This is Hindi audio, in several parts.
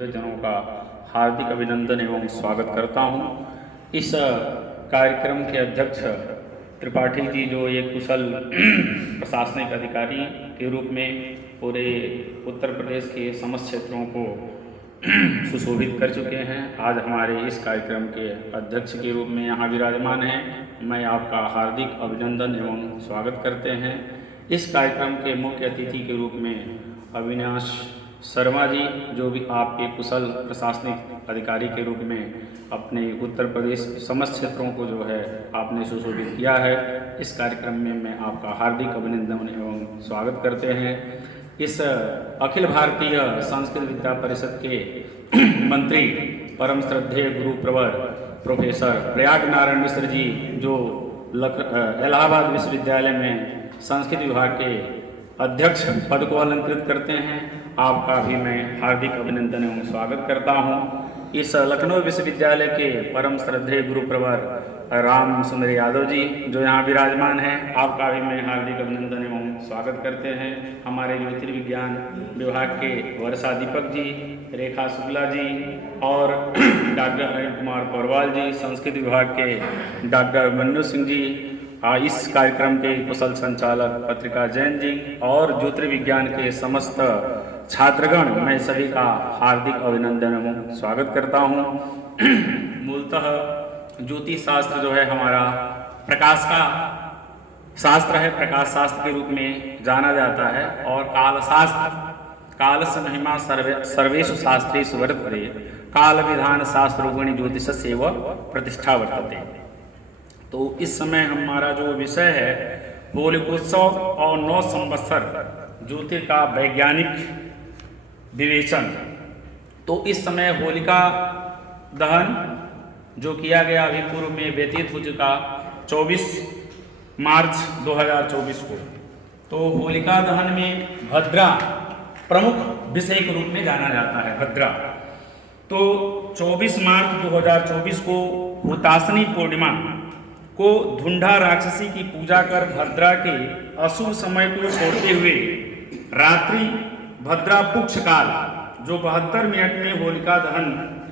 जनों का हार्दिक अभिनंदन एवं स्वागत करता हूं। इस कार्यक्रम के अध्यक्ष त्रिपाठी जी जो एक कुशल प्रशासनिक अधिकारी के रूप में पूरे उत्तर प्रदेश के समस्त क्षेत्रों को सुशोभित कर चुके हैं, आज हमारे इस कार्यक्रम के अध्यक्ष के रूप में यहाँ विराजमान हैं। मैं आपका हार्दिक अभिनंदन एवं स्वागत करते हैं। इस कार्यक्रम के मुख्य अतिथि के रूप में अविनाश शर्मा जी जो भी आपके कुशल प्रशासनिक अधिकारी के रूप में अपने उत्तर प्रदेश समस्त क्षेत्रों को जो है आपने सुशोभित किया है, इस कार्यक्रम में मैं आपका हार्दिक अभिनंदन एवं स्वागत करते हैं। इस अखिल भारतीय संस्कृत विद्या परिषद के मंत्री परम श्रद्धेय गुरु प्रवर प्रोफेसर प्रयाग नारायण मिश्र जी जो इलाहाबाद विश्वविद्यालय में संस्कृत विभाग के अध्यक्ष पद को अलंकृत करते हैं, आपका भी मैं हार्दिक अभिनंदन एवं स्वागत करता हूं। इस लखनऊ विश्वविद्यालय के परम श्रद्धेय गुरु प्रवर राम सुंदर यादव जी जो यहाँ विराजमान हैं, आपका भी मैं हार्दिक अभिनंदन एवं स्वागत करते हैं। हमारे ज्योतिर्विज्ञान विभाग के वर्षा दीपक जी, रेखा शुक्ला जी और डॉक्टर अनिल कुमार पौरवाल जी, संस्कृत विभाग के डॉक्टर मन्नू सिंह जी, इस कार्यक्रम के कुशल संचालक पत्रिका जैन जी और ज्योतिर्विज्ञान के समस्त छात्रगण, मैं सभी का हार्दिक अभिनंदन एवं स्वागत करता हूँ। मूलतः ज्योतिष शास्त्र जो है हमारा प्रकाश का शास्त्र है, प्रकाश शास्त्र के रूप में जाना जाता है और काल शास्त्र कालस्य महिमा सर्वेषु शास्त्रेषु वर्तते काल विधान शास्त्रोगुणी ज्योतिषस्यैव प्रतिष्ठा वर्तते। तो इस समय हमारा जो विषय है होलिकोत्सव और 9 संवत्सर ज्योतिर का वैज्ञानिक विवेचन। तो इस समय होलिका दहन जो किया गया अभी पूर्व में व्यतीत हो चुका 24 मार्च 2024 को। तो होलिका दहन में भद्रा प्रमुख विषय के रूप में जाना जाता है। भद्रा तो 24 मार्च 2024 को हुताशनी पूर्णिमा को धुंधा राक्षसी की पूजा कर भद्रा के अशुभ समय को छोड़ते हुए रात्रि भद्रा पुक्ष काल जो 72 मिनट में होलिका दहन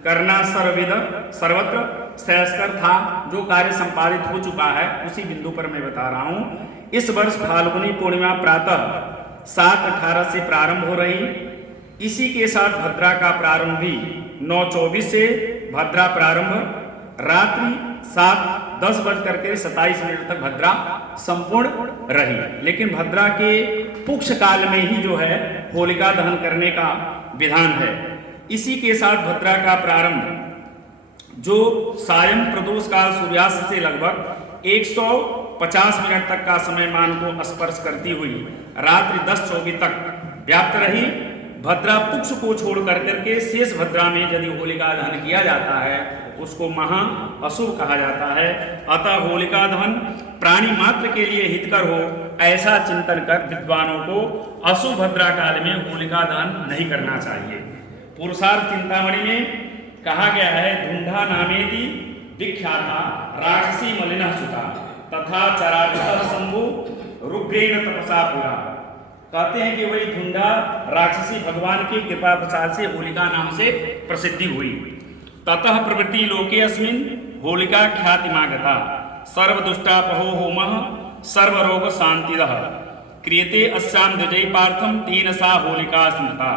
करना सर्वत्र श्रेयस्कर था, जो कार्य संपादित हो चुका है उसी बिंदु पर मैं बता रहा हूं। इस वर्ष फाल्गुनी पूर्णिमा प्रातः 7:18 से प्रारंभ हो रही, इसी के साथ भद्रा का प्रारंभ भी 9:24 से भद्रा प्रारंभ रात्रि 7:10:27 तक भद्रा संपूर्ण रही। लेकिन भद्रा के पुक्ष काल में ही जो है होलिका दहन करने का विधान है। इसी के साथ भद्रा का प्रारंभ जो सायं प्रदोष काल सूर्यास्त से लगभग 150 मिनट तक का समय मान को स्पर्श करती हुई रात्रि 10:24 तक व्याप्त रही। भद्रा पुक्ष को छोड़ करके शेष भद्रा में यदि होलिका दहन किया जाता है उसको महा अशुभ कहा जाता है। अतः होलिका दहन प्राणी मात्र के लिए हितकर हो ऐसा चिंतन कर विद्वानों को अशुभ भद्रा काल में होलिका दहन नहीं करना चाहिए। पुरुषार्थ चिंतामणि में कहा गया है धुंधा नामेति विख्याता राक्षसी मलिना सुता तथा चराचर शंभु रुग्रेण तपसा पुरा। कहते हैं कि वही धुंधा राक्षसी भगवान की कृपा प्रसाद से होलिका नाम से प्रसिद्धि हुई। ततः प्रवृत्ति लोके अस्मिन् होलिका ख्यातिमागता सर्वदुष्टापहो होमः सर्वरोग शांतिदः क्रियते अस्याम द्विजय पार्थम तेन सा होलिका स्मृता।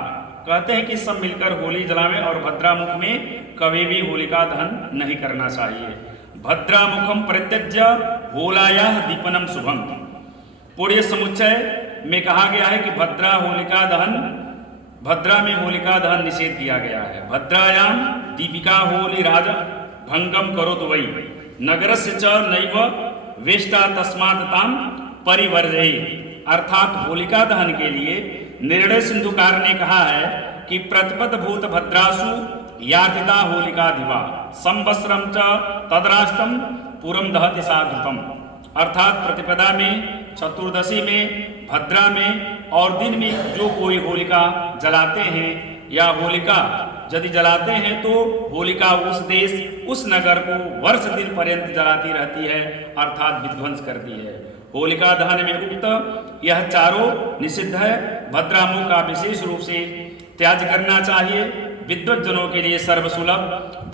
कहते हैं कि सब मिलकर होली जलावें और भद्रामुख में कभी भी होलिका दहन नहीं करना चाहिए। भद्रामुखम परित्यज्य होलायाः दीपनम शुभम। पुण्य समुच्चय में कहा गया है कि भद्रा में होलिका दहन निषेध किया गया है। भद्रायाम दीपिका होली राज भंगम करोतु वै नगरस्य च नैव वेष्टा तस्मात् ताम परिवर्जयेत्। अर्थात होलिका दहन के लिए निर्णय सिंधुकार ने कहा है कि प्रतिपद भूत भद्रासु यातिता होलिका दिवा संवत्सरम च तदराष्ट्रम पूरम दहति साधुतम। अर्थात प्रतिपदा में, चतुर्दशी में, भद्रा में और दिन में जो कोई होलिका जलाते हैं या होलिका यदि जलाते हैं तो होलिका उस देश उस नगर को वर्ष दिन पर्यंत जलाती रहती है, अर्थात विध्वंस करती है। होलिका दहन में उक्त यह चारों निषिद्ध है। भद्रामुख का विशेष रूप से त्याग करना चाहिए। विद्वज्जनों के लिए सर्वसुलभ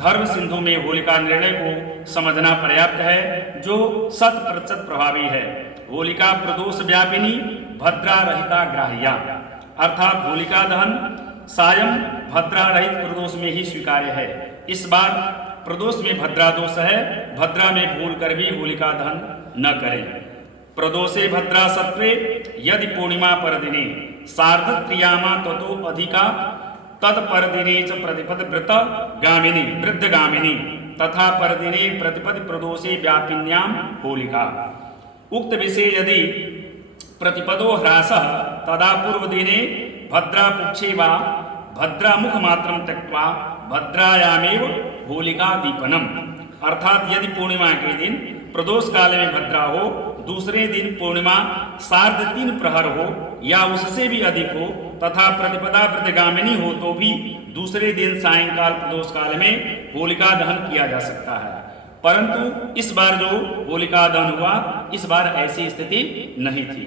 धर्म सिंधु में होलिका निर्णय को समझना पर्याप्त है, जो 100% प्रभावी है। होलिका प्रदोष व्यापिनी भद्रा रहिता ग्राह्या, अर्थात होलिका दहन सायं भद्रा रहित प्रदोष में ही स्वीकार्य है। इस बार प्रदोष में भद्रा दोष है, भद्रा में भूल कर भी होलिका दहन न करें। प्रदोषे भद्रा सत्वे यदि पूर्णिमा पर दिने सार्ध क्रियामा ततो अधिका तत्परदिने च प्रतिपद व्रत गामिनी वृद्ध गामिनी तथा परदिने प्रतिपद प्रदोषे व्यापिन्याम होलिका। उक्त विषय यदि प्रतिपदो ह्रासः तदा पूर्व दिने भद्रा पुक्षे वा भद्रा मुख मात्रम त्यक्त्वा भद्रायामेव होलिका दीपनम, अर्थात यदि पूर्णिमा के दिन प्रदोष काल में भद्रा हो, दूसरे दिन पूर्णिमा सार्ध 3 प्रहर हो या उससे भी अधिक हो तथा प्रतिपदा वृद्धगामिनी हो तो भी दूसरे दिन सायंकाल प्रदोष काल में होलिका दहन किया जा सकता है। परंतु इस बार जो होलिका दहन हुआ, इस बार ऐसी स्थिति नहीं थी।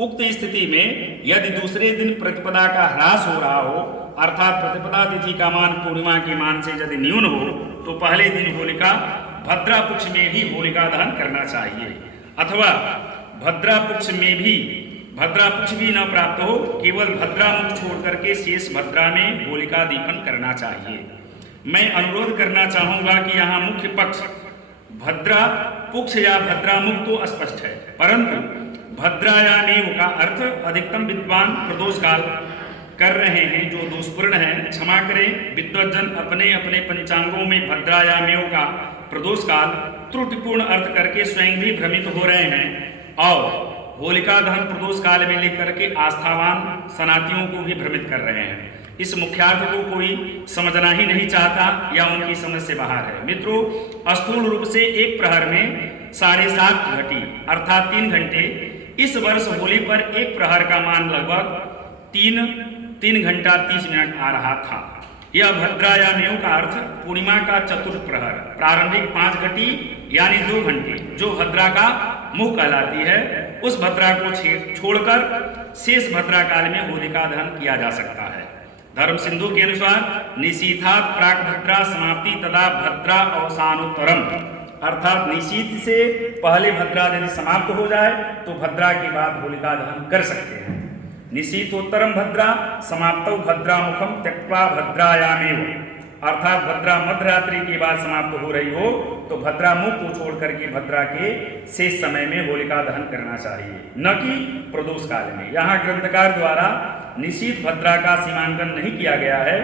उक्त स्थिति में यदि दूसरे दिन प्रतिपदा का ह्रास हो रहा हो, अर्थात प्रतिपदा तिथि का मान पूर्णिमा के मान से यदि न्यून हो, तो पहले दिन होलिका भद्रा पक्ष में ही होलिका दहन करना चाहिए, अथवा भद्रा पक्ष भी न प्राप्त हो, केवल भद्रा मुख छोड़ करके शेष भद्रा में होलिका दीपन करना चाहिए। मैं अनुरोध करना चाहूंगा कि यहाँ मुख्य पक्ष भद्रा पक्ष या भद्रा मुख तो स्पष्ट है, परंतु भद्रायामेव का अर्थ अधिकतम विद्वान प्रदोष काल कर रहे हैं, जो दोषपूर्ण है। क्षमा करें, विद्वज्जन अपने अपने पंचांगों में भद्रायामेव का प्रदोष काल त्रुटिपूर्ण अर्थ करके स्वयं भी भ्रमित हो रहे हैं और होलिका दहन प्रदोष काल में लेकर के आस्थावान सनातियों को भी भ्रमित कर रहे हैं। इस मुख्यार्थ को कोई समझना ही नहीं चाहता या उनकी समझ से बाहर है। मित्रों, स्थूल रूप से एक प्रहर में 7.5 घटी अर्थात 3 घंटे। इस वर्ष होली पर एक प्रहर का मान लगभग 3 घंटा 30 मिनट आ रहा था। यह भद्रायामेव का अर्थ पूर्णिमा का चतुर्थ प्रहर, प्रारंभिक 5 घटी यानी 2 घंटे जो भद्रा का मुख कहलाती है, उस भद्रा को छोड़कर शेष भद्रा काल में होलिका दहन किया जा सकता है। धर्म सिंधु के अनुसार निशीथात् प्राक भद्रा समाप्ति तथा भद्रा अवसानोत्तरम, अर्थात निशीथ से पहले भद्रा यदि समाप्त हो जाए तो भद्रा के बाद होलिका दहन कर सकते हैं। निशीथोत्तरम भद्रा समाप्तौ भद्रा मुखम त्यक्त्वा भद्रायामेव, अर्थात भद्रा मध्यरात्रि के बाद समाप्त हो रही हो तो भद्रा मुख को छोड़ करके भद्रा के शेष समय में होलिका दहन करना चाहिए, न कि प्रदोष काल में। यहाँ ग्रंथकार द्वारा निशीथ भद्रा का सीमांकन नहीं किया गया है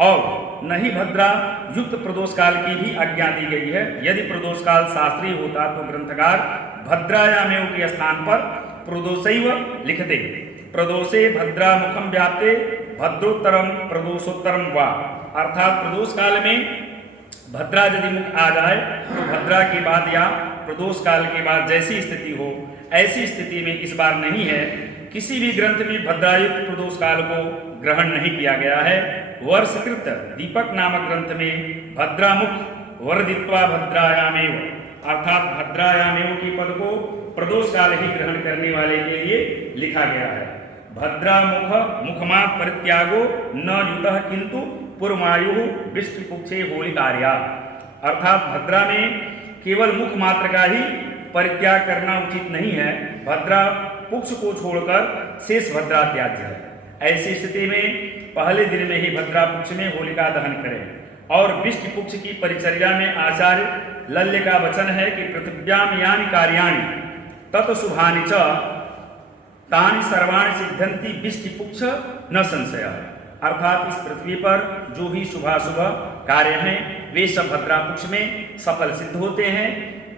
और न ही भद्रा युक्त प्रदोष काल की भी आज्ञा दी गई है। यदि प्रदोष काल शास्त्रीय होता तो ग्रंथकार भद्रायामेव के स्थान पर प्रदोषैव लिख दे। प्रदोषे भद्रा मुखम व्याप्ते भद्रोत्तरम प्रदोषोत्तरम वा, अर्थात प्रदोष काल में भद्रा यदि मुख आ जाए तो भद्रा के बाद या प्रदोष काल के बाद जैसी स्थिति हो ऐसी स्थिति में इस बार नहीं है। किसी भी ग्रंथ में भद्रायुक्त प्रदोष काल को ग्रहण नहीं किया गया है। वर्षकृत दीपक नामक ग्रंथ में भद्रा मुख वर्धित्वा भद्रायामेव, अर्थात भद्रायामेव की पद को प्रदोष काल ही ग्रहण करने वाले के लिए लिखा गया है। भद्रा मुखमात् परित्यागो न युतः किंतु पूर्वमायु विष्णुपुक्षे होलिकार्या, अर्थात भद्रा में केवल मुख मात्र का ही परित्याग करना उचित नहीं है, भद्रा पुक्ष को छोड़कर शेष भद्रा त्याज्य है। ऐसी स्थिति में पहले दिन में ही भद्रा पुक्ष में होलिका दहन करें। और विष्णु पुक्ष की परिचर्या में आचार्य लल्य का वचन है कि पृथिव्याम यानि कार्याणि तत् शुभानि च तानि सर्वाणि सिद्धन्ति विष्णु पुक्ष न संशय, अर्थात इस पृथ्वी पर जो भी शुभाशुभ कार्य हैं वे सब भद्रा पुक्ष में सफल सिद्ध होते हैं।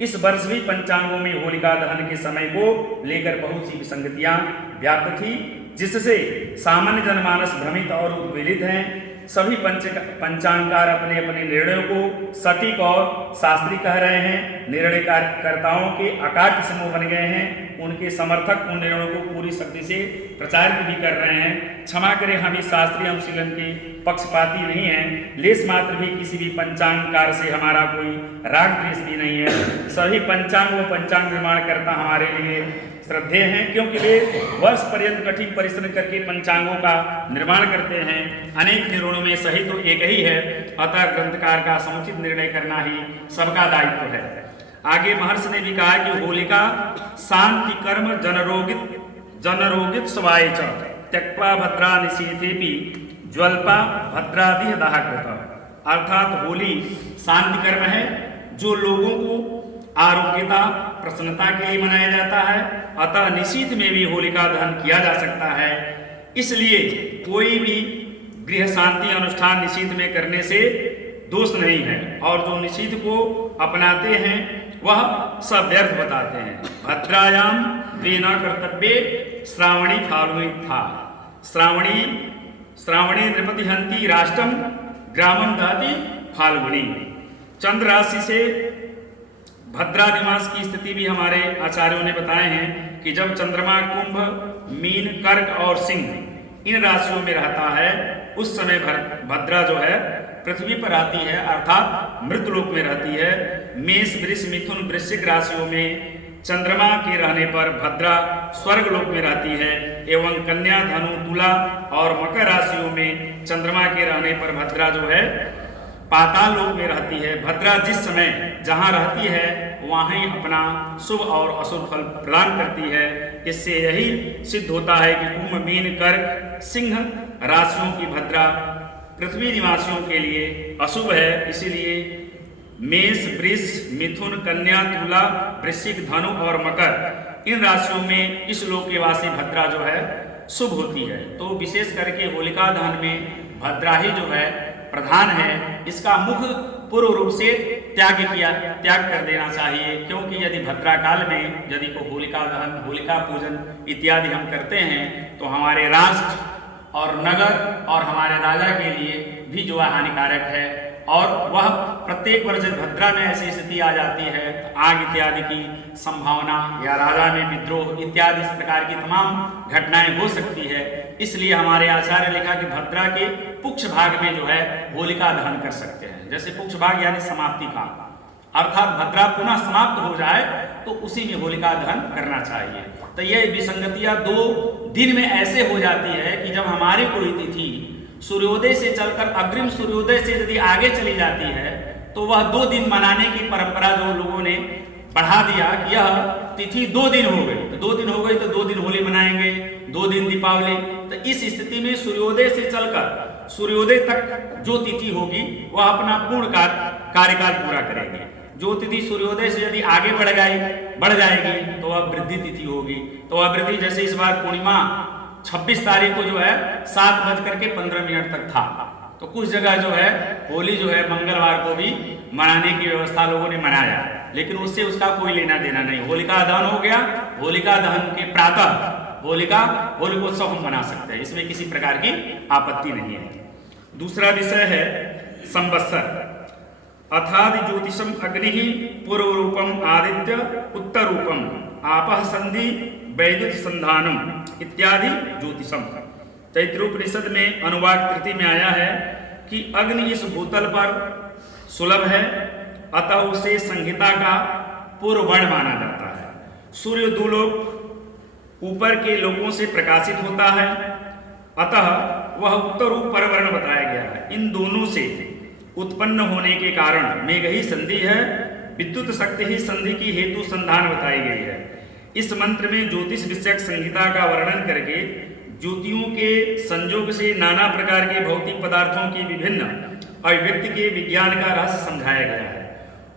इस वर्ष भी पंचांगों में होलिका दहन के समय को लेकर बहुत सी विसंगतियां व्याप्त थी, जिससे सामान्य जनमानस भ्रमित और उद्वेलित हैं। सभी पंचांगकार अपने अपने निर्णयों को सटीक और शास्त्रीय कह रहे हैं। निर्णयकर्ताओं के अकाट्य समूह बन गए हैं, उनके समर्थक उन निर्णयों को पूरी शक्ति से प्रचारित भी कर रहे हैं। क्षमा करें, हम इस शास्त्रीय अनुशीलन के पक्षपाती नहीं हैं। लेस मात्र भी किसी भी पंचांगकार से हमारा कोई राग द्वेष भी नहीं है। सभी पंचांग व पंचांग निर्माण करता हमारे लिए श्रद्धेय हैं, क्योंकि वे वर्ष पर्यंत कठिन परिश्रम करके पंचांगों का निर्माण करते हैं। अनेक निर्णयों में सही तो एक ही है, अतः ग्रंथकार का समुचित निर्णय करना ही सबका दायित्व है। आगे महर्षि ने भी कहा कि होलिका शांति कर्म जनरोगित स्वाय च त्यक्त्वा भद्रा निशीथेपि ज्वल्पा भद्रादि दाहकृत। अर्थात होली शांति कर्म है जो लोगों को आरोग्यता प्रसन्नता के लिए मनाया जाता है, अतः निशीथ में भी होलिका दहन किया जा सकता है। इसलिए कोई भी गृह शांति अनुष्ठान निशीथ में करने से दोष नहीं है, और जो निषिद्ध को अपनाते हैं वह सब व्यर्थ बताते हैं। भद्रायाम वेना कर्तव्ये श्रावणी फाल्गुनी था। श्रावणी नृपति हंती राष्ट्रम ग्रामम दहति फाल्गुनी। चंद्र राशि से भद्रा दिमास की स्थिति भी हमारे आचार्यों ने बताए हैं कि जब चंद्रमा कुंभ, मीन, कर्क और सिंह इन राशियों में रहता है उस समय भद्रा जो है पृथ्वी पर आती है, अर्थात मृतलोक में रहती है। मेष, वृष, मिथुन, वृश्चिक राशियों में चंद्रमा के रहने पर भद्रा स्वर्गलोक में रहती है, एवं कन्या, धनु, तुला और मकर राशियों में चंद्रमा के रहने पर भद्रा जो है पाताल लोक में रहती है। भद्रा जिस समय जहाँ रहती है वहाँ ही अपना शुभ और अशुभ फल प्रदान करती है। इससे यही सिद्ध होता है कि कुंभ, मीन, कर्क, सिंह राशियों की भद्रा पृथ्वी निवासियों के लिए अशुभ है। इसीलिए मेष, वृष, मिथुन, कन्या, तुला, वृश्चिक, धनु और मकर इन राशियों में इस लोक के वासी भद्रा जो है शुभ होती है। तो विशेष करके होलिका दहन में भद्रा ही जो है प्रधान है। इसका मुख पूर्व रूप से त्याग कर देना चाहिए, क्योंकि यदि भद्रा काल में यदि को होलिका दहन, होलिका पूजन इत्यादि हम करते हैं तो हमारे राष्ट्र और नगर और हमारे राजा के लिए भी जो है हानिकारक है। और वह प्रत्येक वर्ष भद्रा में ऐसी स्थिति आ जाती है आग इत्यादि की संभावना या राजा में विद्रोह इत्यादि इस प्रकार की तमाम घटनाएं हो सकती है। इसलिए हमारे आचार्य लिखा कि भद्रा के पुक्ष भाग में जो है होलिका दहन कर सकते हैं। जैसे पुक्ष भाग यानी समाप्ति का, अर्थात भद्रा पुनः समाप्त हो जाए तो उसी में होलिका दहन करना चाहिए। तो यह विसंगतियां 2 दिन में ऐसे हो जाती है कि जब हमारी कोई तिथि सूर्योदय से चलकर अग्रिम सूर्योदय से यदि आगे चली जाती है तो वह 2 दिन मनाने की परंपरा जो लोगों ने बढ़ा दिया कि यह तिथि 2 दिन हो गई, तो 2 दिन हो गई तो 2 दिन होली मनाएंगे, 2 दिन दीपावली। तो इस स्थिति में सूर्योदय से चलकर सूर्योदय तक जो तिथि होगी वह अपना पूर्ण कार्यकाल पूरा करेगी। जो तिथि सूर्योदय से यदि आगे बढ़ जाएगी तो वह वृद्धि तिथि होगी। तो वह वृद्धि जैसे इस बार पूर्णिमा 26 तारीख को जो है 7:15 तक था, तो कुछ जगह जो है होली जो है मंगलवार को भी मनाने की व्यवस्था लोगों ने मनाया, लेकिन उससे उसका कोई लेना देना नहीं। होलिका दहन हो गया, होलिका दहन के प्रातः होलिकोत्सव हम मना सकते हैं, इसमें किसी प्रकार की आपत्ति नहीं है। दूसरा विषय है संवत्सर। अथादि ज्योतिषम अग्नि पूर्व रूपम आदित्य उत्तर रूपम आपः संधि वैद्युत संधानम इत्यादि ज्योतिषम। तैत्तिरीयोपनिषद में अनुवाद कृति में आया है कि अग्नि इस भूतल पर सुलभ है, अतः उसे संहिता का पूर्व वर्ण माना जाता है। सूर्य दूलोक ऊपर के लोकों से प्रकाशित होता है, अतः वह उत्तर रूप परवर्ण बताया गया है। इन दोनों से उत्पन्न होने के कारण मेघ ही संधि है, विद्युत शक्ति ही संधि की हेतु संधान बताई गई है। इस मंत्र में ज्योतिष विषयक संहिता का वर्णन करके ज्योतियों के संयोग से नाना प्रकार के भौतिक पदार्थों की विभिन्न अभिव्यक्ति के विज्ञान का रहस्य समझाया गया है।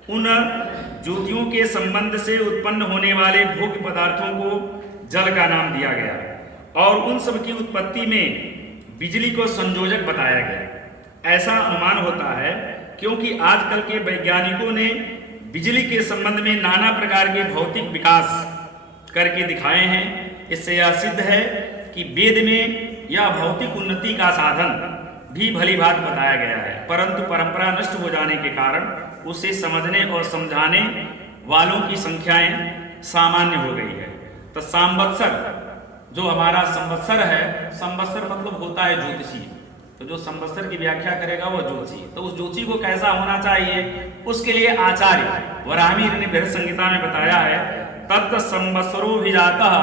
उन ज्योतियों के संबंध से उत्पन्न होने वाले भोग्य पदार्थों को जल का नाम दिया गया और उन सब की उत्पत्ति में बिजली को संयोजक बताया गया। ऐसा अनुमान होता है क्योंकि आजकल के वैज्ञानिकों ने बिजली के संबंध में नाना प्रकार के भौतिक विकास करके दिखाए हैं। इससे यह सिद्ध है कि वेद में यह भौतिक उन्नति का साधन भी भली भांति बताया गया है, परंतु परंपरा नष्ट हो जाने के कारण उसे समझने और समझाने वालों की संख्याएं सामान्य हो गई है। तो संवत्सर जो हमारा संवत्सर है, संवत्सर मतलब होता है ज्योतिषी, तो जो संवत्सर की व्याख्या करेगा वह ज्योतिषी। तो उस ज्योतिषी को कैसा होना चाहिए उसके लिए आचार्य वराहमिहिर ने बृहत् संहिता में बताया है, तत्र संवत्सरोभिजातः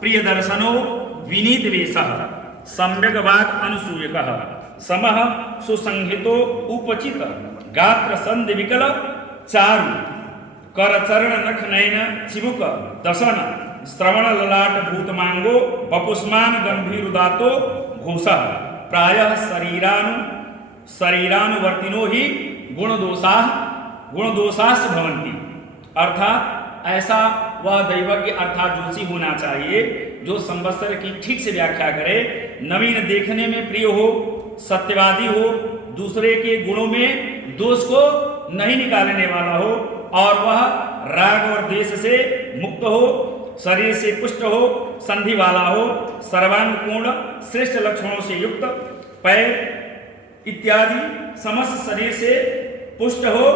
प्रियदर्शनो विनीतवेशः सम्यग् वाक् अनुसूयकः समः सुसंहितो उपचित गात्र संधि विकल चारु करचरण नख नयन चिबुक दशन श्रवण ललाट भूतमांगो बपुष्मान गंभीर उदातो घोषः प्रायः शरीरानुवर्तिनो ही गुणदोषाश्च भवन्ति। अर्थात ऐसा वह दैवज्ञ अर्थात जोशी होना चाहिए जो संवत्सर की ठीक से व्याख्या करे, नवीन देखने में प्रिय हो, सत्यवादी हो, दूसरे के गुणों में दोष को नहीं निकालने वाला हो और वह राग और द्वेष से मुक्त हो, शरीर से पुष्ट हो, संधि वाला हो, सर्वांग पूर्ण श्रेष्ठ लक्षणों से युक्त, पैर इत्यादि समस्त शरीर से पुष्ट हो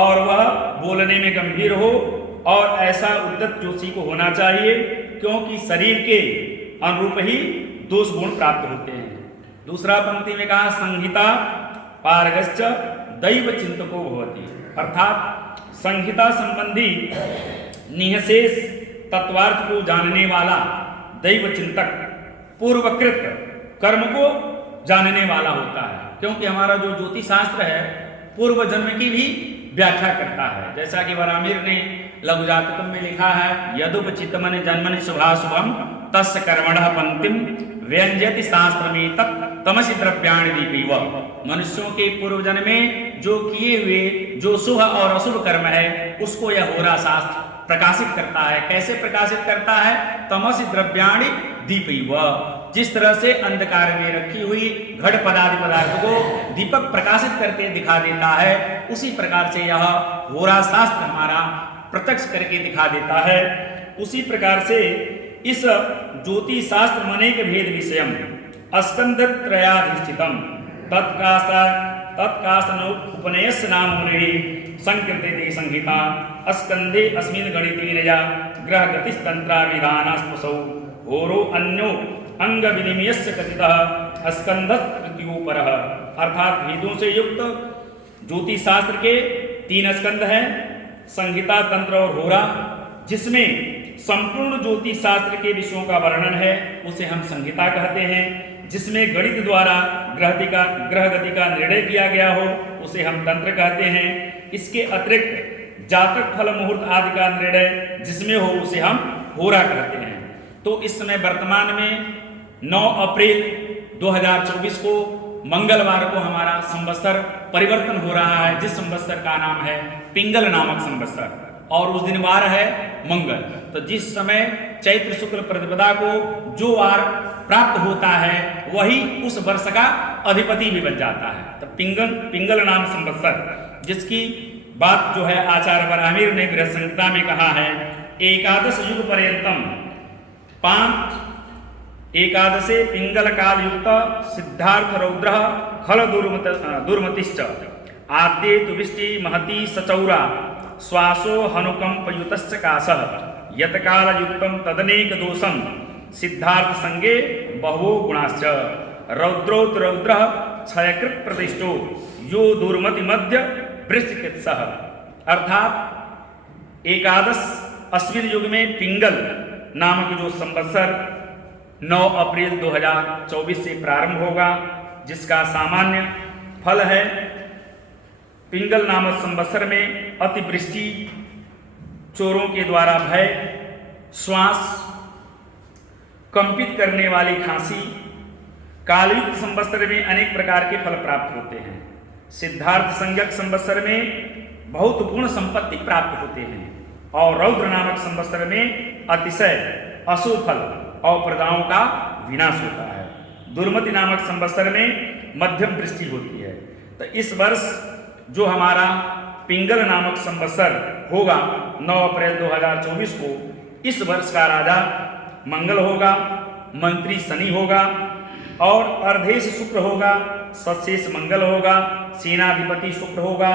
और वह बोलने में गंभीर हो और ऐसा उद्दत जोशी को होना चाहिए क्योंकि शरीर के अनुरूप ही दोष गुण प्राप्त होते हैं। दूसरा पंक्ति में कहा संहिता पारगश्च दैव चिंतको भवति, अर्थात संहिता संबंधी निःशेष तत्वार्थ को जानने वाला दैव चिंतक पूर्वकृत कर्म को जानने वाला होता है, क्योंकि हमारा जो ज्योतिष शास्त्र है पूर्व जन्म की भी व्याख्या करता है। जैसा कि वरामिर ने लघु जातकम में लिखा है, यदुपचितमन जन्मनि शुभाशुभम तस्य कर्मणः पंक्तिम व्यंजयति शास्त्रमें तत् तमसि द्रव्याणि दीपैव। मनुष्यों के पूर्व जन्म में जो किए हुए जो शुभ और अशुभ कर्म है उसको यह होरा शास्त्र प्रकाशित करता है। कैसे प्रकाशित करता है? तमसि द्रव्याणि दीपैव, जिस तरह से अंधकार में रखी हुई घट पदार्थ को दीपक प्रकाशित करके दिखा देता है, उसी प्रकार से यह होरा शास्त्र हमारा प्रत्यक्ष करके दिखा देता है। उसी प्रकार से इस ज्योतिष शास्त्र मनेक भेद विषयम स्कंधत्रयाधिष्ठितम तत्कासनोपनयस्य नाम मुनि संकीर्तते संहिता स्कंधे अस्मिन् गणितेनया ग्रह गतिस्तंत्रा विधानास्पसौ होरो अन्यो अंग विनिमयस्य कथितः स्कंधत्योपरः। अर्थात भेदों से युक्त ज्योतिष शास्त्र के 3 स्कंध हैं, संहिता, तंत्र और होरा, जिसमें संपूर्ण ज्योतिष शास्त्र के विषयों का वर्णन है उसे हम संहिता कहते हैं। जिसमें गणित द्वारा ग्रह गति का निर्णय किया गया हो उसे हम तंत्र कहते हैं। इसके अतिरिक्त जातक फल मुहूर्त आदि का निर्णय जिसमें हो उसे हम होरा कहते हैं। तो इस समय वर्तमान में 9 अप्रैल 2024 को मंगलवार को हमारा संवत्सर परिवर्तन हो रहा है, जिस संवत्सर का नाम है पिंगल नामक संवत्सर, और उस दिन वार है मंगल। तो जिस समय चैत्र शुक्ल प्रतिपदा को जो वार प्राप्त होता है वही उस वर्ष का अधिपति भी बन जाता है। तो पिंगल नाम संवत्सर, जिसकी बात जो है आचार्य वरामिर ने गृह संहिता में कहा है, एकादश युग पर्यंतम 5 एकादशे पिंगल काल युक्त सिद्धार्थ रौद्र खल दुर्मतिश्च आद्ये तु विष्टि महती सचौरा श्वासो हनुकंपयुतश्च काशः यत्काल युक्तम तदनेक दोषम सिद्धार्थ संगे बहवो गुणाश्च रौद्रोत रौद्र क्षयकृत प्रतिष्ठो यो दुर्मति मध्य वृष्टिकृत्सः। अर्थात एकादश अश्विन युग में पिंगल नामक जो संवत्सर 9 अप्रैल 2024 से प्रारंभ होगा, जिसका सामान्य फल है पिंगल नामक संवत्सर में अतिवृष्टि, चोरों के द्वारा भय, श्वास कंपित करने वाली खांसी। कालयुक्त संवत्सर में अनेक प्रकार के फल प्राप्त होते हैं। सिद्धार्थ संज्ञक संवत्सर में बहुत गुण संपत्ति प्राप्त होते हैं और रौद्र नामक संवत्सर में अतिशय अशुभ फल और प्रदाओं का विनाश होता है। दुर्मति नामक संवत्सर में मध्यम वृष्टि होती है। तो इस वर्ष जो हमारा पिंगल नामक संवत्सर होगा 9 अप्रैल 2024 को, इस वर्ष का राजा मंगल होगा, मंत्री शनि होगा और अर्धेश शुक्र होगा, सत्शेष मंगल होगा, सेनाधिपति शुक्र होगा,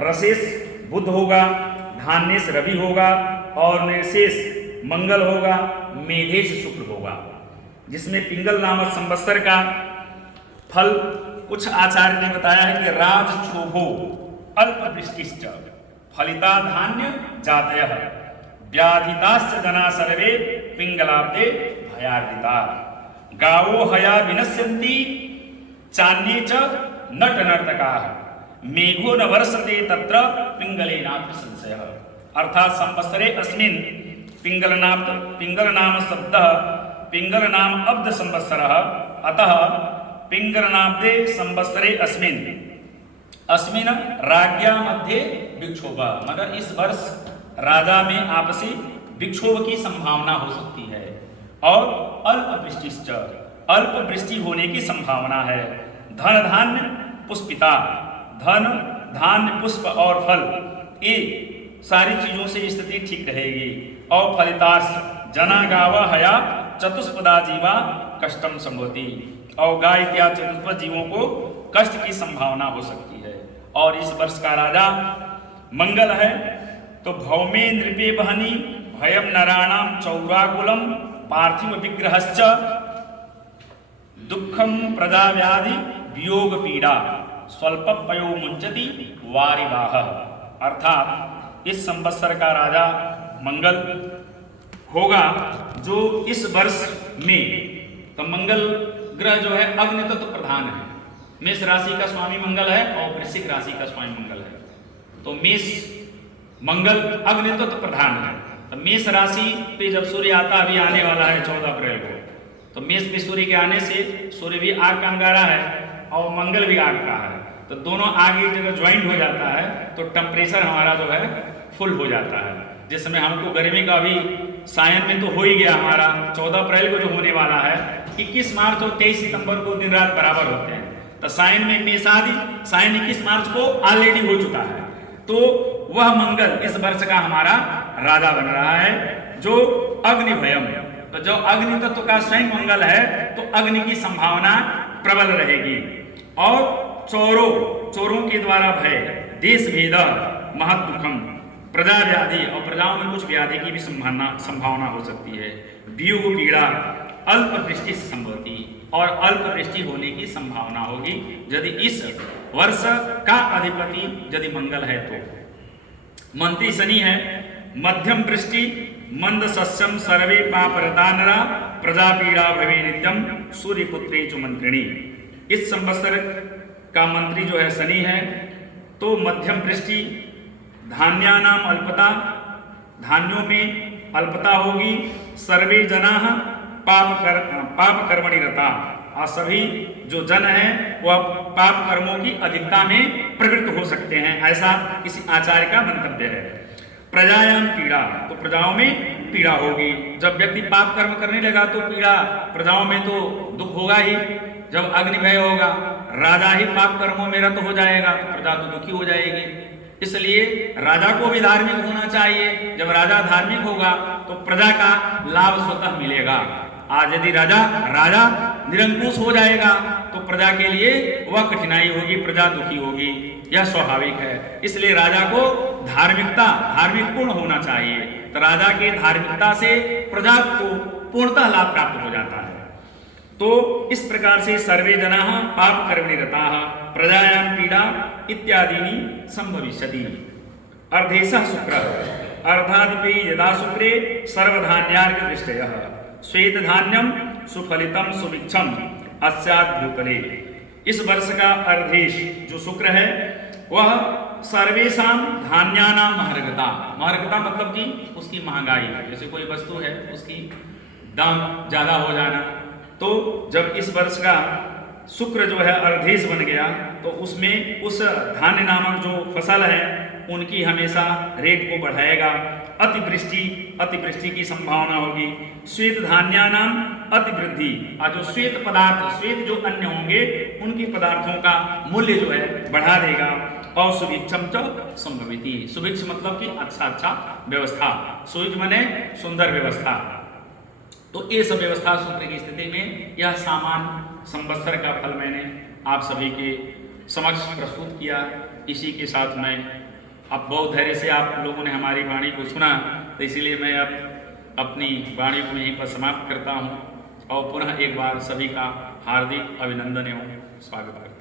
रसेश बुध होगा, धान्येश रवि होगा और निर्शेष मंगल होगा, मेधेश शुक्र होगा। जिसमें पिंगल नामक संवत्सर का फल कुछ आचार्य ने बताया है कि राज क्षोभो अल्प वृष्टिश्च फलिता धान्य जातयः व्याधिताश्च जना सर्वे पिंगलाब्दे भयार्दिता। गावो हया विनश्यन्ति चान्ये च नट नर्तकाः मेघो न वर्षते तत्र पिंगलेनात्र संशयः। अर्थात संवत्सरे अस्मिन् पिंगल नाम शब्दः पिंगल नाम अब्द संवत्सरः अतः पिंगलनाब्दे संवत्सरे अस्मिन् राज्ञा मध्ये विक्षोभ, मगर इस वर्ष राजा में आपसी विक्षोभ की संभावना हो सकती है और अल्प वृष्टि होने की संभावना है। धन धान्य पुष्पिता, धन धान्य पुष्प और फल ये सारी चीजों से स्थिति ठीक रहेगी। और फलिताश जना गावा हया चतुष्पदा जीवा कष्टम संभवती, और गाय इत्यादि चतुष्पद जीवों को कष्ट की संभावना हो सकती है। और इस वर्ष का राजा मंगल है। तो भौमे नृपे बहनी भयम नराणाम चौराकुलम पार्थिव विग्रहश्च दुखम प्रजा व्याधि वियोग पीड़ा स्वल्प पयो मुंचति वारिवाह। अर्थात इस संवत्सर का राजा मंगल होगा जो इस वर्ष में, तो मंगल ग्रह जो है अग्नि तत्व तो प्रधान है। मेष राशि का स्वामी मंगल है और वृश्चिक राशि का स्वामी मंगल है। तो मेष मंगल अग्नि तत्व तो प्रधान है। तो मेष राशि पे जब सूर्य आता, अभी आने वाला है 14 अप्रैल को, तो मेष में सूर्य के आने से सूर्य भी आग का अंगारा है और मंगल भी आग का है, तो दोनों आग एक जगह ज्वाइंट हो जाता है तो टेम्परेचर हमारा जो है फुल हो जाता है। जिस समय हमको गर्मी का अभी सायन में तो हो ही गया हमारा, 14 अप्रैल को जो होने वाला है, 21 मार्च और 23 सितंबर को दिन रात बराबर होते हैं। तो सायन में मेषादि सायन 21 मार्च को ऑलरेडी हो चुका है। तो वह मंगल इस वर्ष का हमारा राजा बन रहा है जो अग्नि भयम, तो जो अग्नि तत्व का स्वयं मंगल है तो अग्नि की संभावना प्रबल रहेगी। और चोरों के द्वारा भय, देश भेद महत दुखम, प्रजा व्याधि, और प्रजाओं में कुछ व्याधि की भी संभावना हो सकती है। वियोग पीड़ा अल्प वृष्टि संभवती, और अल्प वृष्टि होने की संभावना होगी यदि इस वर्ष का अधिपति यदि मंगल है तो। मंत्री शनि है। मध्यम वृष्टि मंद सस्यम सर्वे पापरता नरा प्रजा पीड़ा भवे नित्यम सूर्य पुत्री चु मंत्रिणी। इस संवत्सर का मंत्री जो है शनि है। तो मध्यम वृष्टि, धान्यानाम अल्पता, धान्यों में अल्पता होगी। सर्वे जना पाप कर्मणि रता, और सभी जो जन हैं वह पाप कर्मों की अधिकता में प्रवृत्त हो सकते हैं, ऐसा किसी आचार्य का मंतव्य है। प्रजायाम पीड़ा, तो प्रजाओं में पीड़ा होगी। जब व्यक्ति पाप कर्म करने लगा तो पीड़ा प्रजाओं में तो दुख होगा ही। जब अग्नि भय होगा, राजा ही पाप कर्मों में रत हो जाएगा तो प्रजा तो दुखी हो जाएगी। इसलिए राजा को भी धार्मिक होना चाहिए। जब राजा धार्मिक होगा तो प्रजा का लाभ स्वतः मिलेगा। आज यदि राजा निरंकुश हो जाएगा तो प्रजा के लिए वह कठिनाई होगी, प्रजा दुखी होगी, यह स्वाभाविक है। इसलिए राजा को धार्मिक पूर्ण होना चाहिए। तो राजा के धार्मिकता से प्रजा को पूर्णतः लाभ प्राप्त हो जाता है। तो इस प्रकार से सर्वे जनाः पाप कर्मणि रताः प्रजायां पीड़ा इत्यादीनि संभविष्यति। अर्धेशः शुक्रः अर्धाधिपे यदा शुक्रे सर्वधान्यार्घ दृष्टयः श्वेत धान्यम सुफलितम सुभिक्षम अस्यात् भूतले। इस वर्ष का अर्धेश जो शुक्र है वह सर्वेषां धान्यानां महर्घता मतलब कि उसकी महंगाई, जैसे कोई वस्तु है उसकी दाम ज्यादा हो जाना। तो जब इस वर्ष का शुक्र जो है अर्धेश बन गया तो उसमें उस धान्य नामक जो फसल है उनकी हमेशा रेट को बढ़ाएगा। अतिवृष्टि की संभावना होगी। श्वेत धान्यानाम अतिवृद्धि, और जो श्वेत पदार्थ, श्वेत जो अन्य होंगे उनके पदार्थों का मूल्य जो है बढ़ा देगा। और सुभिक्षम च संभविति, सुभिक्ष मतलब कि अच्छा व्यवस्था, सुभिक्ष माने सुंदर व्यवस्था। तो ये सब व्यवस्था शुक्र की स्थिति में यह सामान्य संवत्सर का फल मैंने आप सभी के समक्ष प्रस्तुत किया। इसी के साथ मैं अब बहुत धैर्य से आप लोगों ने हमारी वाणी को सुना, तो इसीलिए मैं अब अपनी वाणी को यहीं पर समाप्त करता हूँ और पुनः एक बार सभी का हार्दिक अभिनंदन एवं स्वागत करता हूँ।